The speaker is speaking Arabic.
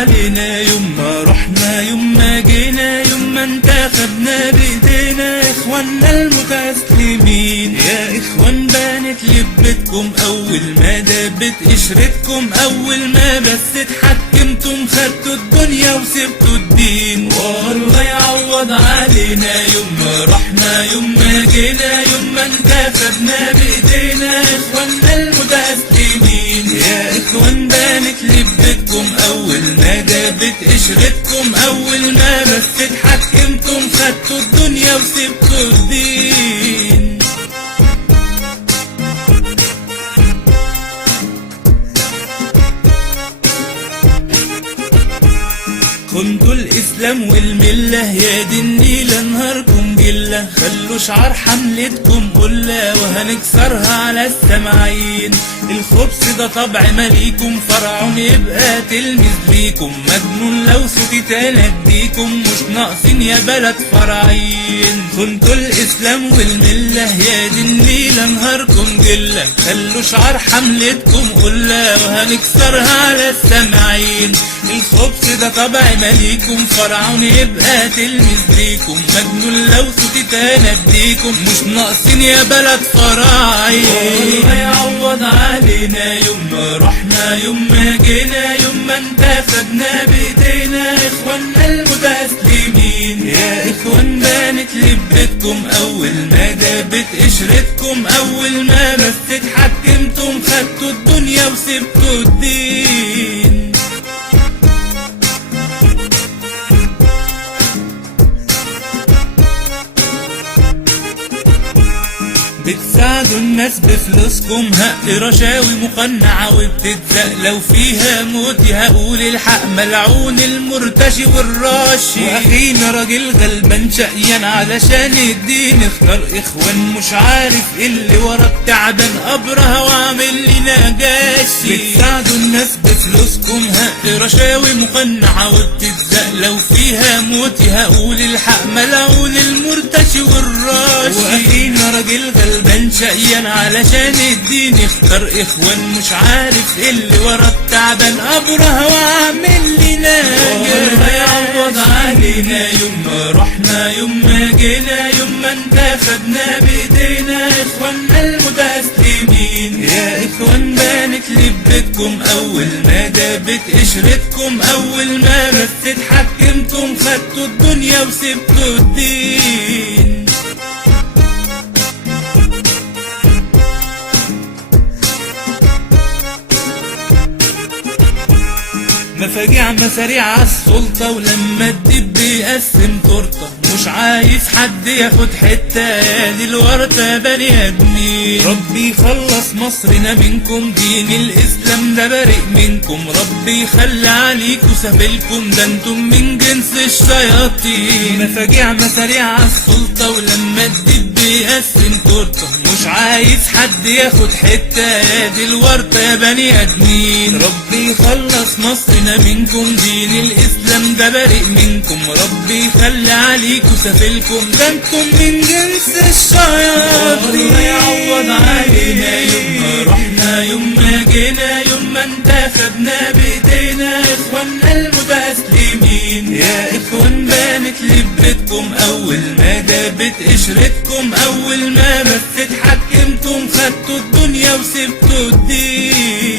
علينا يوم ما رحنا يوم ما جينا يوم ما انتخبنا بايدينا اخواننا المتسلمين. يا اخوان بانت لبتكم اول ما دابت قشرتكم، اول ما بس اتحكمتم خدتوا الدنيا وسبتوا الدين. والله يعوض علينا يوم ما رحنا يوم ما جينا يوم ما انتخبنا بايدينا اخواننا المتسلمين. يا اخوان بانت لبتكم اول ما دابت قشرتكم، اول ما بس اتحكمتم خدتوا الدنيا وسبتوا الدين. خنتوا الاسلام والمله يا دي النيل نهاركم جله، خلوا شعار حملتكم قله وهنكسرها على السامعين. الخبز ده طبع ماليكم فرعون يبقى تلميذ ليكم، مجنون لو صوتي تنديكم مش ناقصين يا بلد فرعين. خنتوا الاسلام والمله يا دي النيل نهاركم جله، خلوا شعار حملتكم قله وهنكسرها على السامعين. الخبز ده طبع ماليكم فرعون يبقى تلميذ ليكم، مجنون لو صوتي تنديكم مش ناقصين يا بلد فراعين. والله يعوض علينا يوم ما رحنا يوم ما جينا يوم ما انتخبنا بايدينا اخواننا المتسلمين. يا اخوان بانت لبتكم اول ما دابت قشرتكم، اول ما بس اتحكمتم خدتوا الدنيا وسبتوا الدين. بتساعدوا الناس بفلوسكم، هق رشاوي مقنعة وبتتزق، لو فيها موت هقول الحق ملعون المرتشي والراشي. واخينا راجل غلبان شقيان علشان الدين اختار اخوان مش عارف اللي ورا التعبان قبرها وعامل لي نجاشي. بتساعدوا الناس بفلوسكم، هق رشاوي مقنعة وبتتزق، لو فيها موت هقول الحق ملعون المرتشي والراشي. واخينا راجل غلبان شقيان علشان الدين اختار اخوان مش عارف اللي ورا التعبان قبرها وعامل لنا نجاح. والله يعوض علينا يوم ما رحنا يوم ما جينا يوم ما انتخبنا بايدينا اخواننا المتسلمين. يا اخوان بانت لبتكم اول ما دابت قشرتكم، اول ما بس اتحكمتم خدتوا الدنيا وسبتوا الدين. مفاجيع مساريع عالسلطة ولما الدب بيقسم تورته، مش عايز حد ياخد حتة دي الورطة بني ادمين. ربي يخلص مصرنا منكم، دين الاسلام ده بريء منكم، ربي يخلي عليكم سبيلكم ده انتم من جنس الشياطين. مفاجيع مساريع عالسلطة ولما الدب بيقسم تورته، مش عايز حد ياخد حتة دي الورطة يا بني ادمين. ربي يخلص مصرنا منكم، دين الاسلام ده بريء منكم، ربي يخلي عليكم سفلكم ده انتم من جنس الشياطين. والله يعوض علينا يوم ما رحنا يوم ما جينا يوم ما انتخبنا بايدينا اخواننا المتسلمين. يا اخوان بانت لبتكم اول ما دابت قشرتكم، اول ما بس اتحكمتم خدتوا الدنيا وسبتوا الدين.